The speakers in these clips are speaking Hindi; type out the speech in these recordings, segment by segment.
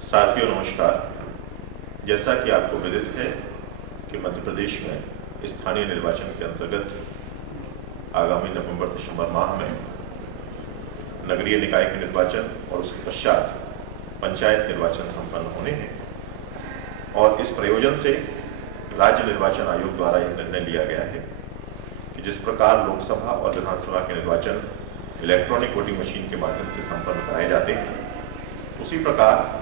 साथियों नमस्कार। जैसा कि आपको विदित है कि मध्य प्रदेश में स्थानीय निर्वाचन के अंतर्गत आगामी नवंबर-दिसंबर माह में नगरीय निकाय के निर्वाचन और उसके पश्चात पंचायत निर्वाचन संपन्न होने हैं और इस प्रयोजन से राज्य निर्वाचन आयोग द्वारा यह निर्णय लिया गया है कि जिस प्रकार लोकसभा और विधानसभा के निर्वाचन इलेक्ट्रॉनिक वोटिंग मशीन के माध्यम से संपन्न कराए जाते हैं, उसी प्रकार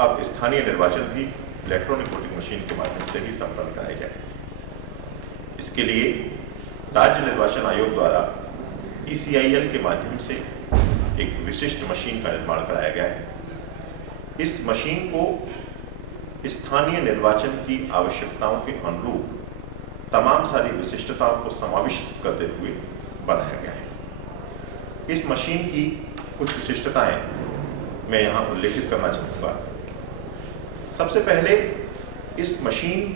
अब स्थानीय निर्वाचन भी इलेक्ट्रॉनिक वोटिंग मशीन के माध्यम से ही संपन्न कराए जाए। इसके लिए राज्य निर्वाचन आयोग द्वारा ECIL के माध्यम से एक विशिष्ट मशीन का निर्माण कराया गया है। इस मशीन को स्थानीय निर्वाचन की आवश्यकताओं के अनुरूप तमाम सारी विशिष्टताओं को समाविष्ट करते हुए बनाया गया है। इस मशीन की कुछ विशिष्टताएं मैं यहाँ उल्लेखित करना चाहूँगा। सबसे पहले इस मशीन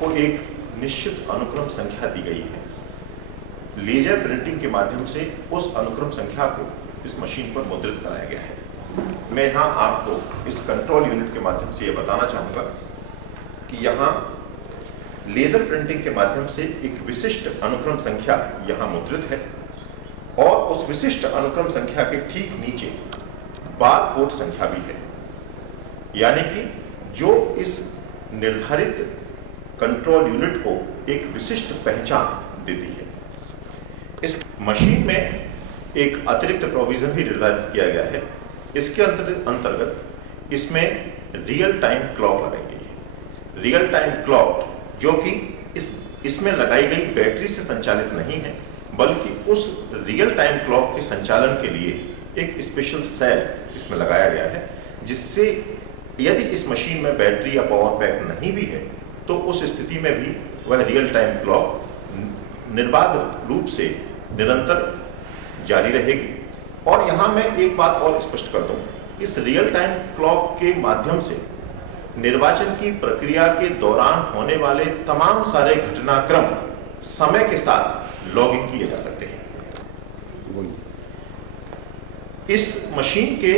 को एक निश्चित अनुक्रम संख्या दी गई है। लेजर प्रिंटिंग के माध्यम से उस अनुक्रम संख्या को इस मशीन पर मुद्रित कराया गया है। मैं यहाँ आपको इस कंट्रोल यूनिट के माध्यम से ये बताना चाहूँगा कि यहाँ लेजर प्रिंटिंग के माध्यम से एक विशिष्ट अनुक्रम संख्या यहाँ मुद्रित है और उस विशिष्ट अनुक्रम संख्या के ठीक नीचे बार कोड संख्या भी है, यानी कि जो इस निर्धारित कंट्रोल यूनिट को एक विशिष्ट पहचान देती है। इस मशीन में एक अतिरिक्त प्रोविजन भी निर्धारित किया गया है। इसके अंतर्गत इसमें रियल टाइम क्लॉक लगाई गई है। रियल टाइम क्लॉक जो कि इसमें लगाई गई बैटरी से संचालित नहीं है, बल्कि उस रियल टाइम क्लॉक के संचालन के लिए एक स्पेशल सेल इसमें लगाया गया है, जिससे यदि इस मशीन में बैटरी या पावर पैक नहीं भी है तो उस स्थिति में भी वह रियल टाइम क्लॉक निर्बाध रूप से निरंतर जारी रहेगी। और यहाँ मैं एक बात और स्पष्ट कर दूं, इस रियल टाइम क्लॉक के माध्यम से निर्वाचन की प्रक्रिया के दौरान होने वाले तमाम सारे घटनाक्रम समय के साथ लॉगिंग किए जा सकते हैं। इस मशीन के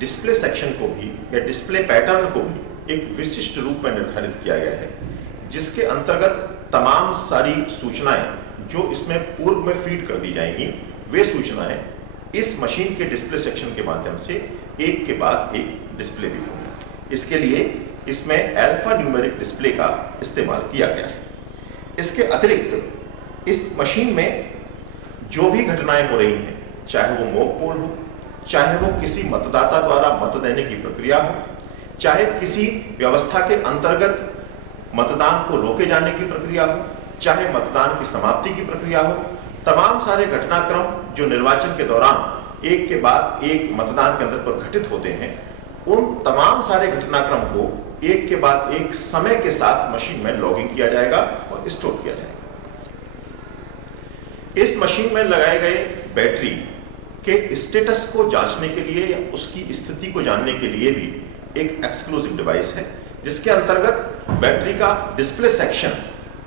डिस्प्ले सेक्शन को भी या डिस्प्ले पैटर्न को भी एक विशिष्ट रूप में निर्धारित किया गया है, जिसके अंतर्गत तमाम सारी सूचनाएं जो इसमें पूर्व में फीड कर दी जाएंगी, वे सूचनाएं इस मशीन के डिस्प्ले सेक्शन के माध्यम से एक के बाद एक डिस्प्ले भी होंगी। इसके लिए इसमें अल्फा न्यूमेरिक डिस्प्ले का इस्तेमाल किया गया है। इसके अतिरिक्त इस मशीन में जो भी घटनाएं हो रही हैं, चाहे वो मॉक पोल हो, चाहे वो किसी मतदाता द्वारा मत देने की प्रक्रिया हो, चाहे किसी व्यवस्था के अंतर्गत मतदान को रोके जाने की प्रक्रिया हो, चाहे मतदान की समाप्ति की प्रक्रिया हो, तमाम सारे घटनाक्रम जो निर्वाचन के दौरान एक के बाद एक मतदान केंद्र पर घटित होते हैं, उन तमाम सारे घटनाक्रम को एक के बाद एक समय के साथ मशीन में लॉगिंग किया जाएगा और स्टोर किया जाएगा। इस मशीन में लगाए गए बैटरी के स्टेटस को जांचने के लिए या उसकी स्थिति को जानने के लिए भी एक एक्सक्लूसिव डिवाइस है, जिसके अंतर्गत बैटरी का डिस्प्ले सेक्शन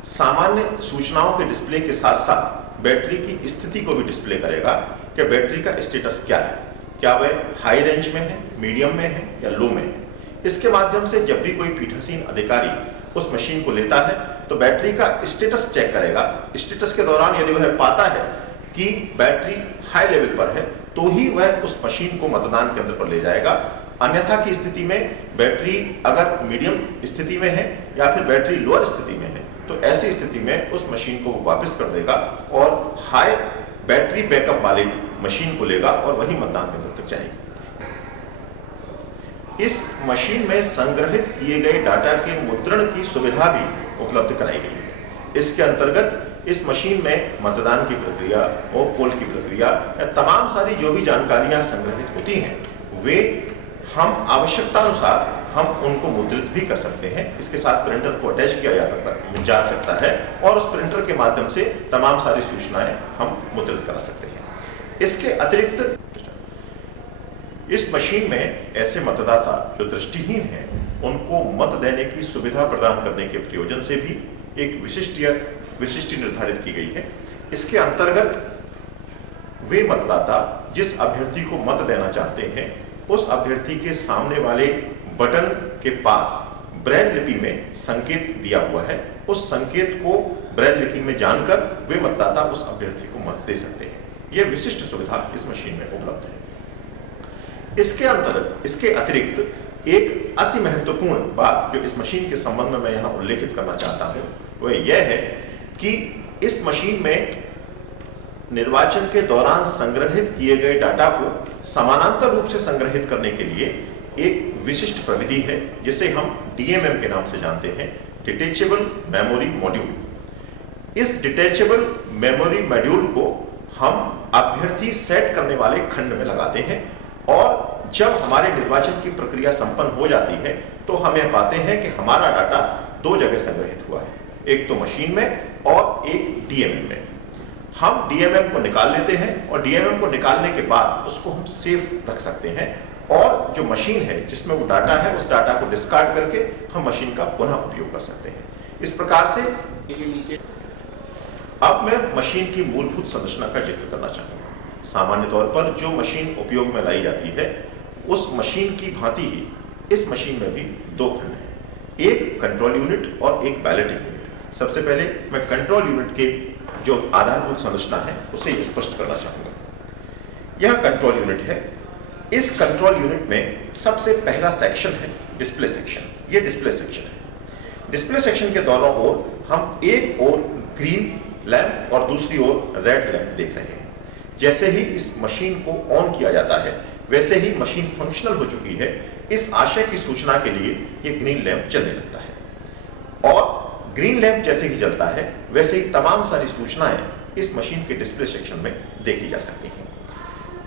सामान्य सूचनाओं के डिस्प्ले के साथ साथ बैटरी की स्थिति को भी डिस्प्ले करेगा कि बैटरी का स्टेटस क्या है, क्या वह हाई रेंज में है, मीडियम में है या लो में है। इसके माध्यम से जब भी कोई पीठासीन अधिकारी उस मशीन को लेता है तो बैटरी का स्टेटस चेक करेगा। स्टेटस के दौरान यदि वह पाता है कि बैटरी हाई लेवल पर है तो ही वह उस मशीन को मतदान केंद्र पर ले जाएगा। अन्यथा की स्थिति में बैटरी अगर मीडियम स्थिति में है या फिर बैटरी लोअर स्थिति में है तो ऐसी स्थिति में उस मशीन को वापस कर देगा और हाई बैटरी बैकअप वाली मशीन को लेगा और वही मतदान केंद्र तक जाएगी। इस मशीन में संग्रहित किए गए डाटा के मुद्रण की सुविधा भी उपलब्ध कराई गई है। इसके अंतर्गत इस मशीन में मतदान की प्रक्रिया, मॉक पोल की प्रक्रिया या तमाम सारी जो भी जानकारियां संग्रहित होती हैं, वे हम आवश्यकता अनुसार हम उनको मुद्रित भी कर सकते हैं। इसके साथ प्रिंटर को अटैच किया जा सकता है और उस प्रिंटर के माध्यम से तमाम सारी सूचनाएं हम मुद्रित करा सकते हैं। इसके अतिरिक्त इस मशीन में ऐसे मतदाता जो दृष्टिहीन हैं, उनको मत देने की सुविधा प्रदान करने के प्रयोजन से भी एक विशिष्टि निर्धारित की गई है। इसके अंतर्गत वे मतदाता जिस अभ्यर्थी को मत देना चाहते हैं उस अभ्यर्थी के सामने वाले बटन के पास ब्रेल लिपि में संकेत दिया हुआ है। उस संकेत को ब्रेल लिपि में जानकर वे मतदाता उस अभ्यर्थी को मत दे सकते हैं। यह विशिष्ट सुविधा इस मशीन में उपलब्ध है। इसके अतिरिक्त एक अति महत्वपूर्ण बात जो इस मशीन के संबंध में मैं यहाँ उल्लेखित करना चाहता हूँ वह यह है कि इस मशीन में निर्वाचन के दौरान संग्रहित किए गए डाटा को समानांतर रूप से संग्रहित करने के लिए एक विशिष्ट प्रविधि है जिसे हम DMM के नाम से जानते हैं, डिटैचेबल मेमोरी मॉड्यूल। इस डिटैचेबल मेमोरी मॉड्यूल को हम अभ्यर्थी सेट करने वाले खंड में लगाते हैं और जब हमारे निर्वाचन की प्रक्रिया संपन्न हो जाती है तो हम यह पाते हैं कि हमारा डाटा दो जगह संग्रहित हुआ है, एक तो मशीन में और एक DMM में। हम DMM को निकाल लेते हैं और DMM को निकालने के बाद उसको हम सेफ रख सकते हैं और जो मशीन है जिसमें वो डाटा है उस डाटा को डिस्कार्ड करके हम मशीन का पुनः उपयोग कर सकते हैं। इस प्रकार से अब मैं मशीन की मूलभूत संरचना का जिक्र करना चाहूंगा। सामान्य तौर पर जो मशीन उपयोग में लाई जाती है उस मशीन की भांति ही इस मशीन में भी दो खंड हैं, एक कंट्रोल यूनिट और एक बैलेटिंग यूनिट। सबसे पहले मैं कंट्रोल यूनिट के जो आधारभूत संरचना है उसे स्पष्ट करना चाहूंगा। यह कंट्रोल यूनिट है। इस कंट्रोल यूनिट में सबसे पहला सेक्शन है डिस्प्ले सेक्शन। यह डिस्प्ले सेक्शन है। डिस्प्ले सेक्शन के दोनों ओर हम एक ओर ग्रीन लैंप और दूसरी ओर रेड लैंप देख रहे हैं। जैसे ही इस मशीन को ऑन किया जाता है वैसे ही मशीन फंक्शनल हो चुकी है, इस आशय की सूचना के लिए यह ग्रीन लैंप चलने लगता है और ग्रीन लैंप जैसे ही जलता है वैसे ही तमाम सारी सूचनाएं इस मशीन के डिस्प्ले सेक्शन में देखी जा सकती हैं।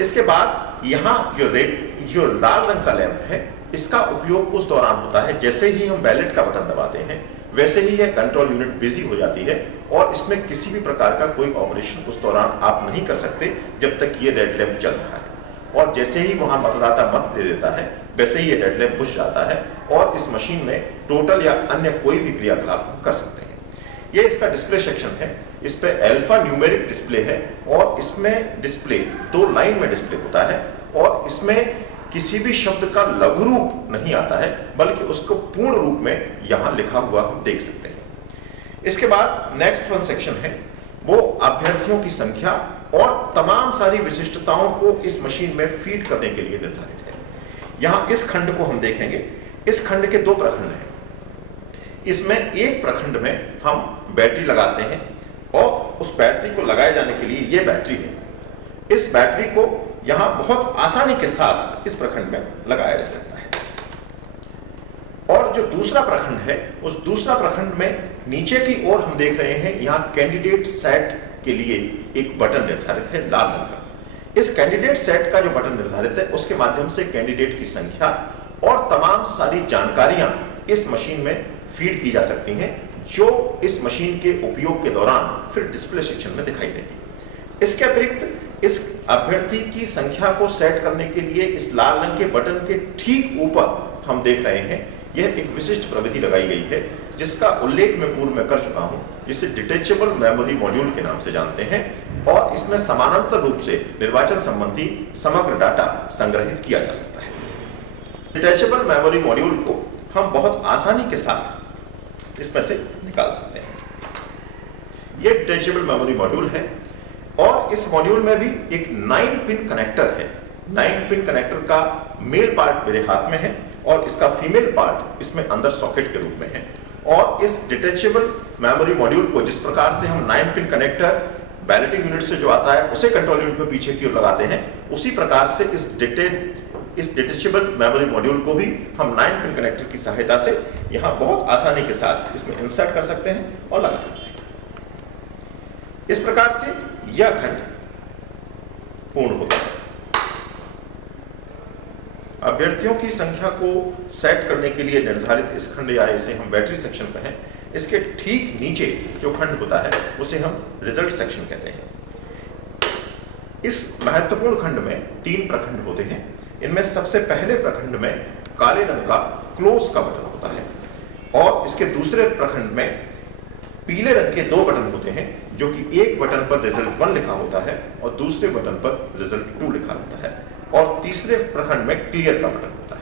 इसके बाद यहाँ जो लाल रंग का लैंप है इसका उपयोग उस दौरान होता है जैसे ही हम बैलेट का बटन दबाते हैं वैसे ही यह कंट्रोल यूनिट बिजी हो जाती है और इसमें किसी भी प्रकार का कोई ऑपरेशन उस दौरान आप नहीं कर सकते जब तक ये रेड लैंप चल रहा है। और जैसे ही वहां मतदाता मत दे देता है वैसे ही ये रेड लैंप बुझ जाता है और इस मशीन में टोटल या अन्य कोई भी क्रियाकलाप कर सकते हैं। ये इसका डिस्प्ले सेक्शन है। इस पे अल्फा न्यूमेरिक डिस्प्ले है और इसमें डिस्प्ले दो लाइन में डिस्प्ले होता है और इसमें किसी भी शब्द का लघु रूप नहीं आता है बल्कि उसको पूर्ण रूप में यहां लिखा हुआ हम देख सकते हैं। इसके बाद नेक्स्ट वन सेक्शन है, वो अभ्यर्थियों की संख्या और तमाम सारी विशिष्टताओं को इस मशीन में फीड करने के लिए निर्धारित है। यहां इस खंड को हम देखेंगे। इस खंड के दो प्रखंड हैं। इसमें एक प्रखंड में हम बैटरी लगाते हैं और उस बैटरी को लगाए जाने के लिए यह बैटरी है। इस बैटरी को यहां बहुत आसानी के साथ इस प्रखंड में लगाया जा सकता है। और जो दूसरा प्रखंड है उस दूसरा प्रखंड में नीचे की ओर हम देख रहे हैं यहां कैंडिडेट सेट के लिए एक बटन निर्धारित है लाल रंग का। इस कैंडिडेट सेट का जो बटन निर्धारित है उसके माध्यम से कैंडिडेट की संख्या और तमाम सारी जानकारियां इस मशीन में फीड की जा सकती हैं जो इस मशीन के उपयोग के दौरान फिर डिस्प्ले सेक्शन में दिखाई देगी। इसके अतिरिक्त इस अभ्यर्थी की संख्या को सेट करने के लिए इस लाल रंग के बटन के ठीक ऊपर हम देख रहे हैं यह एक विशिष्ट प्रविधि लगाई गई है जिसका उल्लेख मैं पूर्व में कर चुका हूं, जिसे डिटैचेबल मेमोरी मॉड्यूल के नाम से जानते हैं और इसमें समानांतर रूप से निर्वाचन संबंधी समग्र डाटा संग्रहित किया जा सकता है। डिटैचेबल मेमोरी मॉड्यूल को हम बहुत आसानी के साथ इसमें से निकाल सकते हैं। यह डिटैचेबल मेमोरी मॉड्यूल है और इस मॉड्यूल में भी एक 9 पिन कनेक्टर है। 9 पिन कनेक्टर का मेल पार्ट मेरे हाथ में है और इसका फीमेल पार्ट इसमें अंदर सॉकेट के रूप में है। और इस डिटैचेबल मेमोरी मॉड्यूल को जिस प्रकार से हम 9 पिन कनेक्टर बैलेटिंग यूनिट से जो आता है उसे कंट्रोल यूनिट में पीछे की ओर लगाते हैं, उसी प्रकार से इस डिटैचेबल मेमोरी मॉड्यूल को भी हम 9 पिन कनेक्टर की सहायता से यहाँ बहुत आसानी के साथ इसमें इंसर्ट कर सकते हैं और लगा सकते हैं। इस प्रकार से यह खंड पूर्ण होता है। अभ्यर्थियों की संख्या को सेट करने के लिए निर्धारित इस खंड या इसे हम बैटरी सेक्शन कहें, इसके ठीक नीचे जो खंड होता है उसे हम रिजल्ट सेक्शन कहते हैं। इस महत्वपूर्ण खंड में 3 प्रखंड होते हैं। इनमें सबसे पहले प्रखंड में काले रंग का क्लोज का बटन होता है और इसके दूसरे प्रखंड में पीले रंग के 2 बटन होते हैं जो कि एक बटन पर रिजल्ट 1 लिखा होता है और दूसरे बटन पर रिजल्ट 2 लिखा होता है। और तीसरे प्रखंड में क्लियर का बटन होता है।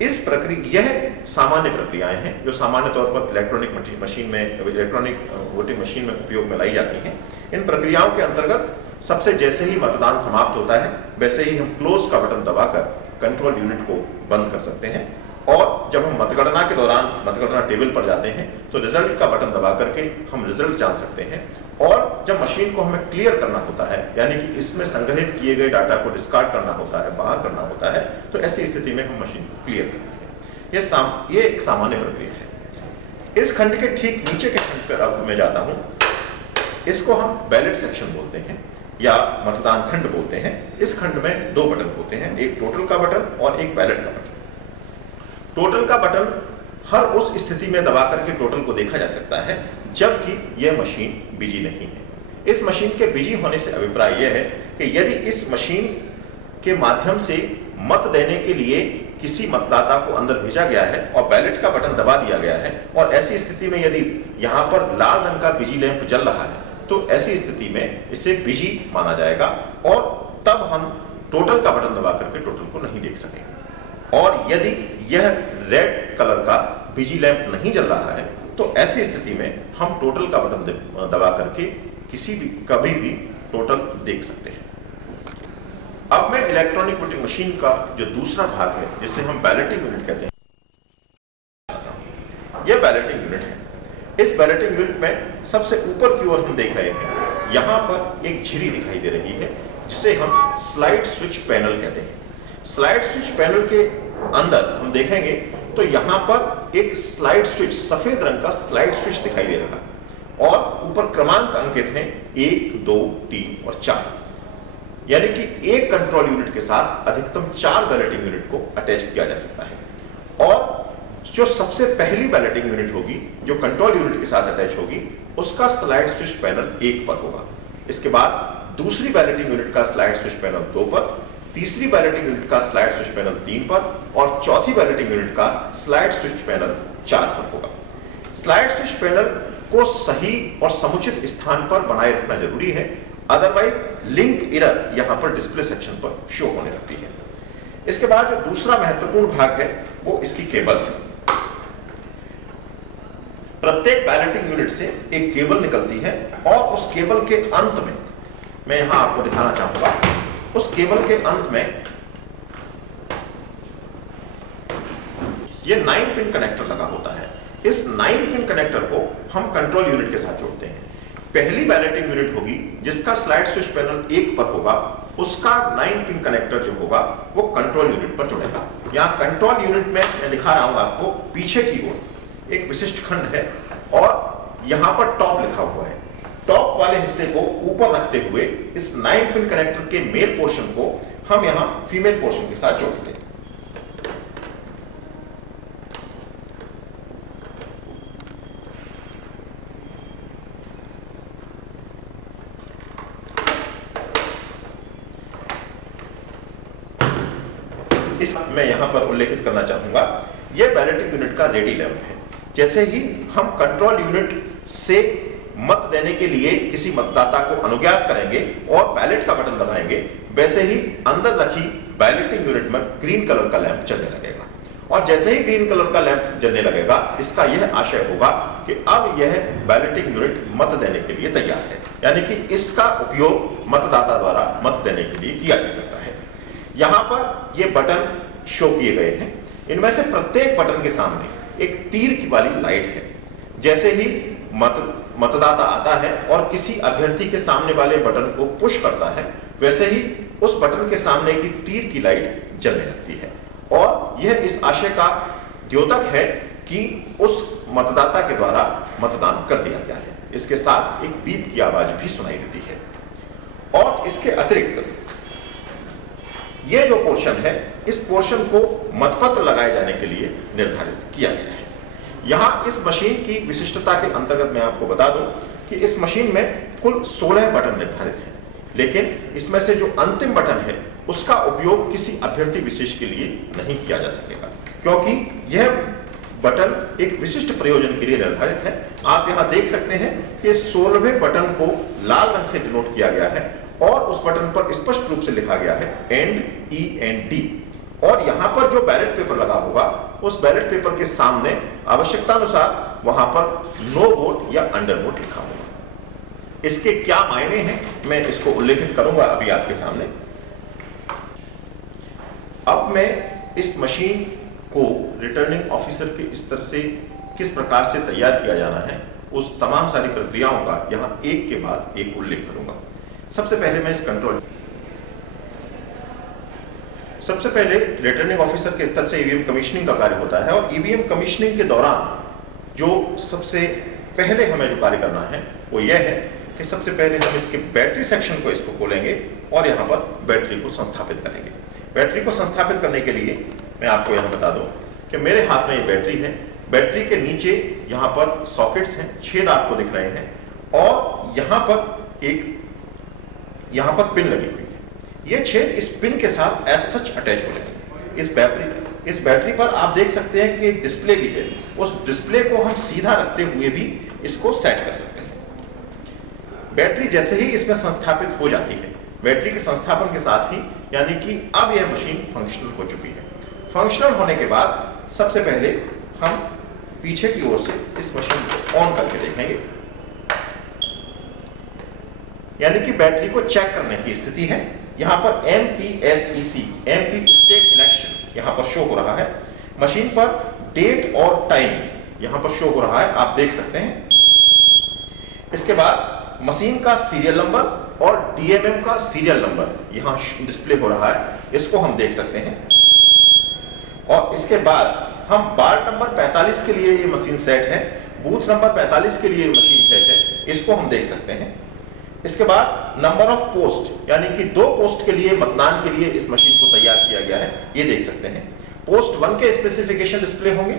इस प्रक्रिया, यह सामान्य प्रक्रियाएं हैं जो सामान्य तौर पर इलेक्ट्रॉनिक मशीन में, इलेक्ट्रॉनिक वोटिंग मशीन में उपयोग में लाई जाती हैं। इन प्रक्रियाओं के अंतर्गत सबसे जैसे ही मतदान समाप्त होता है वैसे ही हम क्लोज का बटन दबाकर कंट्रोल यूनिट को बंद कर सकते हैं, और जब हम मतगणना के दौरान मतगणना टेबल पर जाते हैं तो रिजल्ट का बटन दबा करके हम रिजल्ट जान सकते हैं। और जब मशीन को हमें क्लियर करना होता है, यानी कि इसमें संग्रहित किए गए डाटा को डिस्कार्ड करना होता है, बाहर करना होता है, तो ऐसी स्थिति में हम मशीन को क्लियर करते हैं। ये एक सामान्य प्रक्रिया है। इस खंड के ठीक नीचे के खंड पर अब मैं जाता हूं, इसको हम बैलेट सेक्शन बोलते हैं या मतदान खंड बोलते हैं। इस खंड में दो बटन होते हैं, एक टोटल का बटन और एक बैलेट का बटन। टोटल का बटन हर उस स्थिति में दबा करके टोटल को देखा जा सकता है जबकि यह मशीन बिजी नहीं है। इस मशीन के बिजी होने से अभिप्राय यह है कि यदि इस मशीन के माध्यम से मत देने के लिए किसी मतदाता को अंदर भेजा गया है और बैलेट का बटन दबा दिया गया है, और ऐसी स्थिति में यदि यहाँ पर लाल रंग का बिजी लैंप जल रहा है तो ऐसी स्थिति में इसे बिजी माना जाएगा और तब हम टोटल का बटन दबा करके टोटल को नहीं देख सकेंगे। और यदि यह रेड कलर का बिजी लैंप नहीं जल रहा है तो ऐसी स्थिति में हम टोटल का बटन दबा करके कभी भी टोटल देख सकते हैं। अब मैं इलेक्ट्रॉनिक वोटिंग मशीन का जो दूसरा भाग है जिसे हम बैलेटिंग यूनिट कहते हैं, यह बैलेटिंग यूनिट है। इस बैलेटिंग यूनिट में सबसे ऊपर की ओर हम देख रहे हैं, यहां पर एक झिरी दिखाई दे रही है जिसे हम स्लाइड स्विच पैनल कहते हैं। स्लाइड स्विच पैनल के अंदर हम देखेंगे तो यहां पर एक स्लाइड स्विच, सफेद रंग का स्लाइड स्विच दिखाई दे रहा है और ऊपर क्रमांक अंकित हैं 1, 2, 3 और 4, यानी कि एक कंट्रोल यूनिट के साथ अधिकतम 4 बैलेटिंग यूनिट को अटैच किया जा सकता है। और जो सबसे पहली बैलेटिंग यूनिट होगी जो कंट्रोल यूनिट के साथ अटैच होगी उसका स्लाइड स्विच पैनल 1 पर होगा। इसके बाद दूसरी बैलेटिंग यूनिट का स्लाइड स्विच पैनल 2 पर, तीसरी बैलेटिंग यूनिट का स्लाइड स्विच पैनल 3 पर और चौथी बैलेटिंग यूनिट का स्लाइड स्विच पैनल 4 पर होगा। स्लाइड स्विच पैनल को सही और समुचित स्थान पर बनाए रखना जरूरी है, अदरवाइज लिंक एरर यहां पर डिस्प्ले सेक्शन पर शो होने लगती है। इसके बाद जो दूसरा महत्वपूर्ण भाग है वो इसकी केबल है। प्रत्येक बैलेटिंग यूनिट से एक केबल निकलती है और उस केबल के अंत में, मैं यहां आपको दिखाना चाहूंगा, उस केबल के अंत में यह 9 पिन कनेक्टर लगा होता है। इस 9 पिन कनेक्टर को हम कंट्रोल यूनिट के साथ जोड़ते हैं। पहली बैलेटिंग यूनिट होगी जिसका स्लाइड स्विच पैनल 1 पर होगा, उसका 9 पिन कनेक्टर जो होगा वो कंट्रोल यूनिट पर जुड़ेगा। यहां कंट्रोल यूनिट में मैं दिखा रहा हूं आपको, पीछे की ओर एक विशिष्ट खंड है और यहां पर टॉप लिखा हुआ है। टॉप वाले हिस्से को ऊपर रखते हुए इस 9 पिन कनेक्टर के मेल पोर्शन को हम यहां फीमेल पोर्शन के साथ जोड़ते हैं। इस मैं यहां पर उल्लेखित करना चाहूंगा, यह बैलेटिंग यूनिट का रेडी लैंप है। जैसे ही हम कंट्रोल यूनिट से मत देने के लिए किसी मतदाता को अनुज्ञात करेंगे और बैलेट का बटन दबाएंगे, वैसे ही अंदर रखी बैलेटिंग यूनिट में ग्रीन कलर का लैंप जलने लगेगा। और जैसे ही ग्रीन कलर का लैंप जलने लगेगा, इसका यह आशय होगा कि अब यह बैलेटिंग यूनिट मत देने के लिए तैयार है, यानी कि इसका उपयोग मतदाता द्वारा मत देने के लिए किया जा सकता है। यहां पर ये बटन शो किए गए हैं। इनमें से प्रत्येक बटन के सामने एक तीर की वाली लाइट है। जैसे ही मतदाता आता है और किसी अभ्यर्थी के सामने वाले बटन को पुश करता है, वैसे ही उस बटन के सामने की तीर की लाइट जलने लगती है और यह इस आशय का द्योतक है कि उस मतदाता के द्वारा मतदान कर दिया गया है। इसके साथ एक बीप की आवाज भी सुनाई देती है। और इसके अतिरिक्त यह जो पोर्शन है, इस पोर्शन को मतपत्र लगाए जाने के लिए निर्धारित किया गया है। यहां इस मशीन की विशिष्टता के अंतर्गत मैं आपको बता दूं कि इस मशीन में कुल 16 बटन निर्धारित हैं, लेकिन इसमें से जो अंतिम बटन है उसका उपयोग किसी अभ्यर्थी विशेष के लिए नहीं किया जा सकेगा, क्योंकि यह बटन एक विशिष्ट प्रयोजन के लिए निर्धारित है। आप यहां देख सकते हैं कि 16वें बटन को लाल रंग से डिनोट किया गया है और उस बटन पर स्पष्ट रूप से लिखा गया है एंड END। और यहां पर जो बैलेट पेपर लगा होगा उस बैलेट पेपर के सामने आवश्यकता अनुसार वहां पर नो वोट या अंडर वोट लिखा होगा। इसके क्या मायने हैं मैं इसको उल्लेखित करूंगा अभी आपके सामने। अब मैं इस मशीन को रिटर्निंग ऑफिसर के स्तर से किस प्रकार से तैयार किया जाना है उस तमाम सारी प्रक्रियाओं का यहां एक के बाद एक उल्लेख करूंगा। सबसे पहले रिटर्निंग ऑफिसर के स्तर से ईवीएम कमीशनिंग का कार्य होता है और ईवीएम कमीशनिंग के दौरान जो सबसे पहले हमें जो कार्य करना है वो यह है कि सबसे पहले हम इसके बैटरी सेक्शन को इसको खोलेंगे और यहाँ पर बैटरी को संस्थापित करेंगे। बैटरी को संस्थापित करने के लिए मैं आपको यहाँ बता दूं कि मेरे हाथ में ये बैटरी है। बैटरी के नीचे यहाँ पर सॉकेट्स हैं, छेद आपको दिख रहे हैं और यहाँ पर पिन लगी हुई है। ये छेद इस पिन के साथ एज सच अटैच हो जाएंगे। इस बैटरी पर आप देख सकते हैं कि एक डिस्प्ले भी है। उस डिस्प्ले को हम सीधा रखते हुए भी इसको सेट कर सकते हैं। बैटरी जैसे ही इसमें संस्थापित हो जाती है, बैटरी के संस्थापन के साथ ही यानी कि अब यह मशीन फंक्शनल हो चुकी है। फंक्शनल होने के बाद सबसे पहले हम पीछे की ओर से इस मशीन को ऑन करके देखेंगे, यानी कि बैटरी को चेक करने की स्थिति है। यहां पर MPSEC MP स्टेट इलेक्शन यहां पर शो हो रहा है। मशीन पर डेट और टाइम यहां पर शो हो रहा है, आप देख सकते हैं। इसके बाद मशीन का सीरियल नंबर और DMM का सीरियल नंबर यहां डिस्प्ले हो रहा है, इसको हम देख सकते हैं। और इसके बाद हम बार नंबर 45 के लिए ये मशीन सेट है, बूथ नंबर 45 के लिए मशीन सेट है, इसको हम देख सकते हैं। इसके बाद नंबर ऑफ पोस्ट यानी कि 2 पोस्ट के लिए मतदान के लिए इस मशीन को तैयार किया गया है, ये देख सकते हैं। पोस्ट 1 के स्पेसिफिकेशन डिस्प्ले होंगे।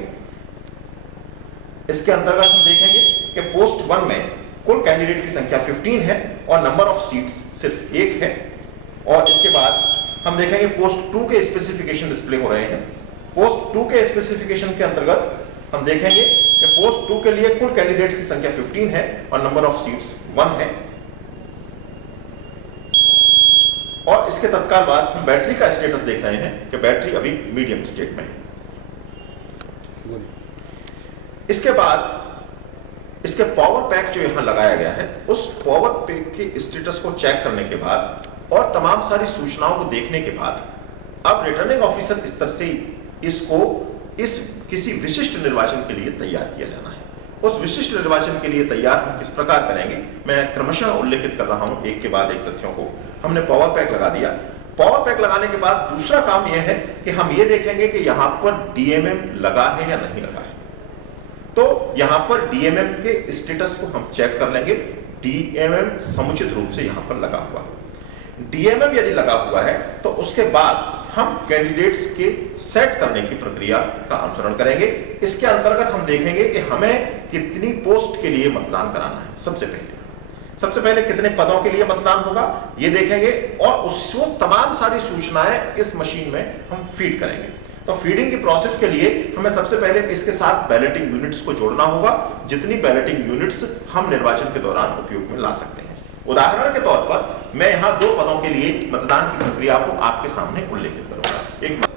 इसके अंतर्गत हम देखेंगे कि पोस्ट 1 में कुल कैंडिडेट की संख्या 15 है और नंबर ऑफ सीट्स सिर्फ 1 है। और इसके बाद हम देखेंगे पोस्ट 2 के स्पेसिफिकेशन डिस्प्ले हो रहे हैं। पोस्ट 2 के स्पेसिफिकेशन के अंतर्गत हम देखेंगे कि पोस्ट 2 के लिए कुल कैंडिडेट्स की संख्या 15 है और नंबर ऑफ सीट्स 1 है। और इसके तत्काल बाद हम बैटरी का स्टेटस देख रहे हैं कि बैटरी अभी मीडियम स्टेट में है। इसके बाद इसके पावर पैक जो यहां लगाया गया है, उस पावर पैक के स्टेटस को चेक करने के बाद और तमाम सारी सूचनाओं को देखने के बाद अब रिटर्निंग ऑफिसर स्तर से इसको किसी विशिष्ट निर्वाचन के लिए तैयार किया जाना है। उस विशिष्ट निर्वाचन के लिए तैयार हम किस प्रकार करेंगे, मैं क्रमशः उल्लेखित कर रहा हूं एक के बाद एक तथ्यों को। हमने पावर पैक लगा दिया। पावर पैक लगाने के बाद दूसरा काम यह है कि हम ये देखेंगे कि यहां पर DMM लगा है या नहीं लगा है। तो यहां पर DMM के स्टेटस को हम चेक कर लेंगे। DMM समुचित रूप से यहां पर लगा हुआ है। DMM यदि लगा हुआ है तो उसके बाद हम कैंडिडेट्स के सेट करने की प्रक्रिया का अनुसरण करेंगे। इसके अंतर्गत हम देखेंगे कि हमें कितनी पोस्ट के लिए मतदान कराना है। सबसे पहले कितने पदों के लिए मतदान होगा ये देखेंगे और उसको तमाम सारी सूचनाएं इस मशीन में हम फीड करेंगे। तो फीडिंग की प्रोसेस के लिए हमें सबसे पहले इसके साथ बैलेटिंग यूनिट्स को जोड़ना होगा, जितनी बैलेटिंग यूनिट्स हम निर्वाचन के दौरान उपयोग में ला सकते हैं। उदाहरण के तौर पर मैं यहां 2 पदों के लिए मतदान की प्रक्रिया को आपके सामने उल्लेखित करूंगा।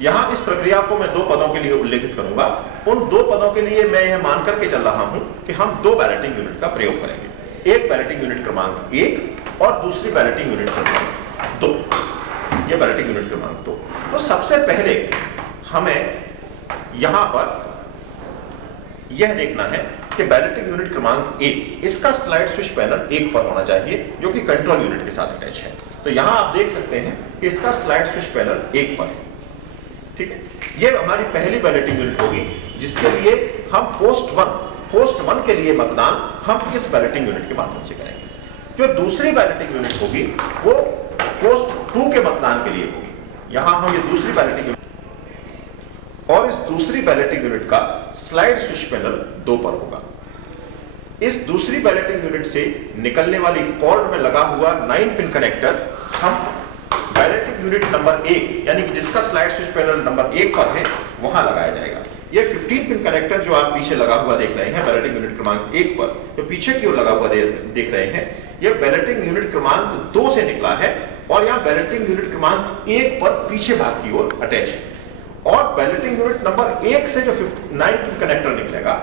यहां इस प्रक्रिया को मैं 2 पदों के लिए उल्लेखित करूंगा। उन 2 पदों के लिए मैं यह मान करके चल रहा हूं कि हम 2 बैलेटिंग यूनिट का प्रयोग करेंगे। एक बैलेटिंग यूनिट क्रमांक 1 और दूसरी बैलेटिंग यूनिट क्रमांक 2। यह बैलेटिंग यूनिट क्रमांक 2। तो सबसे पहले हमें यहां पर यह देखना है कि बैलेटिंग यूनिट क्रमांक 1 इसका स्लाइड स्विच पैनल 1 पर होना चाहिए, जो कि कंट्रोल यूनिट के साथ अटैच है। तो यहां आप देख सकते हैं कि इसका स्लाइड स्विच पैनल 1 पर है। ठीक है, यह हमारी पहली बैलेटिंग यूनिट होगी जिसके लिए हम पोस्ट 1 के लिए मतदान हम इस बैलेटिंग यूनिट के माध्यम से करेंगे। जो दूसरी बैलेटिंग यूनिट होगी वो पोस्ट 2 के मतदान के लिए होगी। यहां हम ये दूसरी बैलेटिंग यूनिट और इस दूसरी बैलेटिंग यूनिट का स्लाइड स्विच पैनल 2 पर होगा। इस दूसरी बैलेटिंग यूनिट से निकलने वाली कॉर्ड में लगा हुआ 9 पिन कनेक्टर हम बैलेटिंग यूनिट नंबर 1 यानी कि जिसका स्लाइड स्विच पैनल नंबर 1 पर है वहां लगाया जाएगा। ये 15 पिन कनेक्टर जो आप पीछे लगा हुआ देख रहे हैं बैलेटिंग यूनिट क्रमांक 1 पर, जो पीछे की ओर लगा हुआ देख रहे हैं, ये बैलेटिंग यूनिट क्रमांक 2 से निकला है और यहाँ बैलेटिंग यूनिट क्रमांक 1 पर पीछे भाग की ओर अटैच है। और बैलेटिंग यूनिट नंबर 1 से जो 9 पिन कनेक्टर निकलेगा,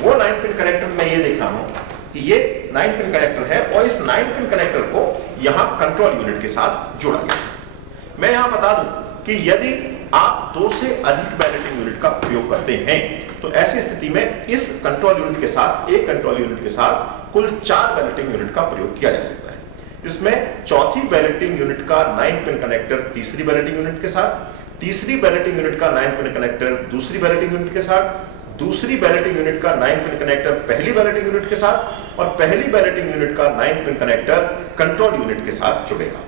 वो 9 पिन कनेक्टर मैं ये देख रहा हूं कि ये 9 पिन कनेक्टर है और इस 9 पिन कनेक्टर को यहां कंट्रोल यूनिट के साथ जोड़ा गया है। मैं यहां बता दूं कि यदि आप 2 से अधिक बैलेटिंग यूनिट का उपयोग करते हैं तो ऐसी स्थिति में इस कंट्रोल यूनिट के साथ, एक कंट्रोल यूनिट के साथ कुल 4 बैलेटिंग यूनिट का प्रयोग किया जा सकता है। इसमें चौथी बैलेटिंग यूनिट का 9 पिन कनेक्टर तीसरी बैलेटिंग यूनिट के साथ, तीसरी बैलेटिंग यूनिट का 9 पिन कनेक्टर दूसरी बैलेटिंग यूनिट के साथ, दूसरी बैलेटिंग यूनिट का 9 पिन कनेक्टर पहली बैलेटिंग यूनिट के साथ और पहली बैलेटिंग यूनिट का 9 पिन कनेक्टर कंट्रोल यूनिट के साथ जुड़ेगा।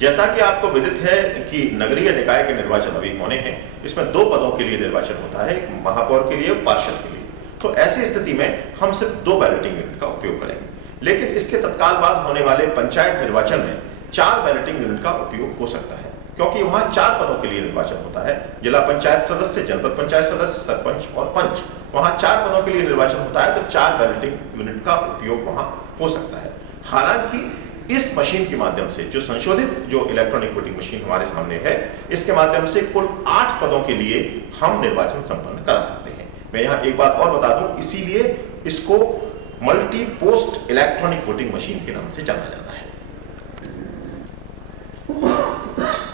जैसा कि आपको विदित है कि नगरीय निकाय के निर्वाचन अभी होने हैं, इसमें 2 पदों के लिए निर्वाचन होता है, एक महापौर के लिए और पार्षद के लिए। तो ऐसी स्थिति में हम सिर्फ 2 बैलेटिंग यूनिट का उपयोग करेंगे, लेकिन इसके तत्काल बाद होने वाले पंचायत निर्वाचन में 4 बैलेटिंग यूनिट का उपयोग हो सकता है, क्योंकि वहां 4 पदों के लिए निर्वाचन होता है। जिला पंचायत सदस्य, जनपद पंचायत सदस्य, सरपंच और पंच, वहां 4 पदों के लिए निर्वाचन होता है, तो 4 बैलेटिंग यूनिट का उपयोग वहां हो सकता है। हालांकि इस मशीन के माध्यम से, जो संशोधित जो इलेक्ट्रॉनिक वोटिंग मशीन हमारे सामने है, इसके माध्यम से कुल 8 पदों के लिए हम निर्वाचन संपन्न करा सकते हैं। मैं यहाँ एक बात और बता दूं, इसीलिए इसको multi post electronic voting machine के नाम से जाना जाता है।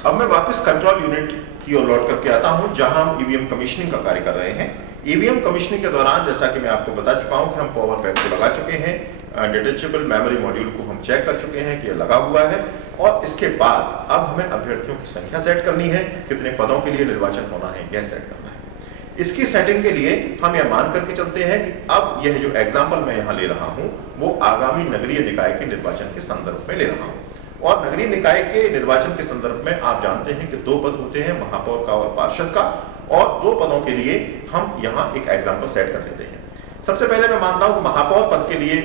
अब मैं वापस कंट्रोल यूनिट की ओर लौट करके आता हूं, जहां हम ईवीएम कमीशनिंग का कार्य कर रहे हैं। ईवीएम कमीशनिंग के दौरान, जैसा कि मैं आपको बता चुका हूं कि हम पावर पैक को लगा चुके हैं, डिटैचेबल मेमोरी मॉड्यूल को हम चेक कर चुके हैं कि यह लगा हुआ है, और इसके बाद अब हमें अभ्यर्थियों की संख्या सेट करनी है, कितने पदों के लिए निर्वाचन होना है यह सेट करना है। इसकी सेटिंग के लिए हम यह मान करके चलते हैं कि अब यह जो एग्जाम्पल मैं यहाँ ले रहा हूँ वो आगामी नगरीय निकाय के निर्वाचन के संदर्भ में ले रहा हूँ। और नगरीय निकाय के निर्वाचन के संदर्भ में आप जानते हैं कि 2 पद होते हैं, महापौर का और पार्षद का, और 2 पदों के लिए हम यहाँ एक एग्जाम्पल सेट कर लेते हैं। सबसे पहले मैं मानता हूं कि महापौर पद के लिए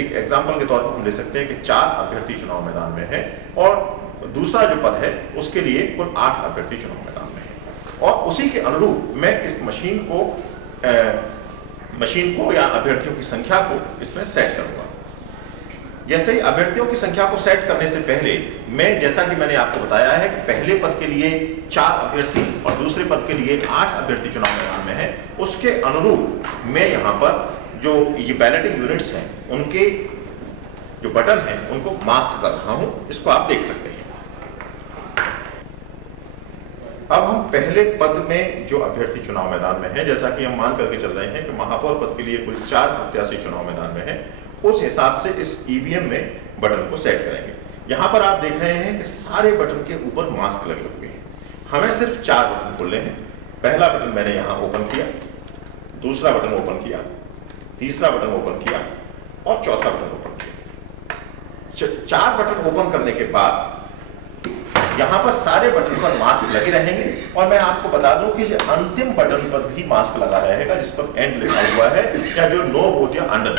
एक एग्जाम्पल के तौर पर हम ले सकते हैं कि 4 अभ्यर्थी चुनाव मैदान में है, और दूसरा जो पद है उसके लिए कुल 8 अभ्यर्थी चुनाव मैदान में है। और उसी के अनुरूप मैं इस मशीन को या अभ्यर्थियों की संख्या को इसमें सेट करूंगा। जैसे ही अभ्यर्थियों की संख्या को सेट करने से पहले मैं, जैसा कि मैंने आपको बताया है कि पहले पद के लिए 4 अभ्यर्थी और दूसरे पद के लिए 8 अभ्यर्थी चुनाव मैदान में है, उसके अनुरूप मैं यहाँ पर जो ये बैलेटिंग यूनिट्स हैं उनके जो बटन हैं उनको मास्क कर रहा हूँ। इसको आप देख सकते हैं। अब हम पहले पद में जो अभ्यर्थी चुनाव मैदान में है, जैसा कि हम मान करके चल रहे हैं कि महापौर पद के लिए कुल 4 प्रत्याशी चुनाव मैदान में है, उस हिसाब से इस ईवीएम में बटन को सेट करेंगे। यहाँ पर आप देख रहे हैं कि सारे बटन के ऊपर मास्क लगे हुए हैं। हमें सिर्फ 4 बटन खोलने हैं। पहला बटन मैंने यहाँ ओपन किया, दूसरा बटन ओपन किया, तीसरा बटन ओपन किया और चौथा बटन ओपन किया। 4 बटन ओपन करने के बाद यहाँ पर सारे बटन पर मास्क लगे रहेंगे, और मैं आपको बता दूं कि अंतिम बटन पर भी मास्क लगा रहेगा जिस पर एंड लिखा हुआ है, या जो नो वोट या अंडर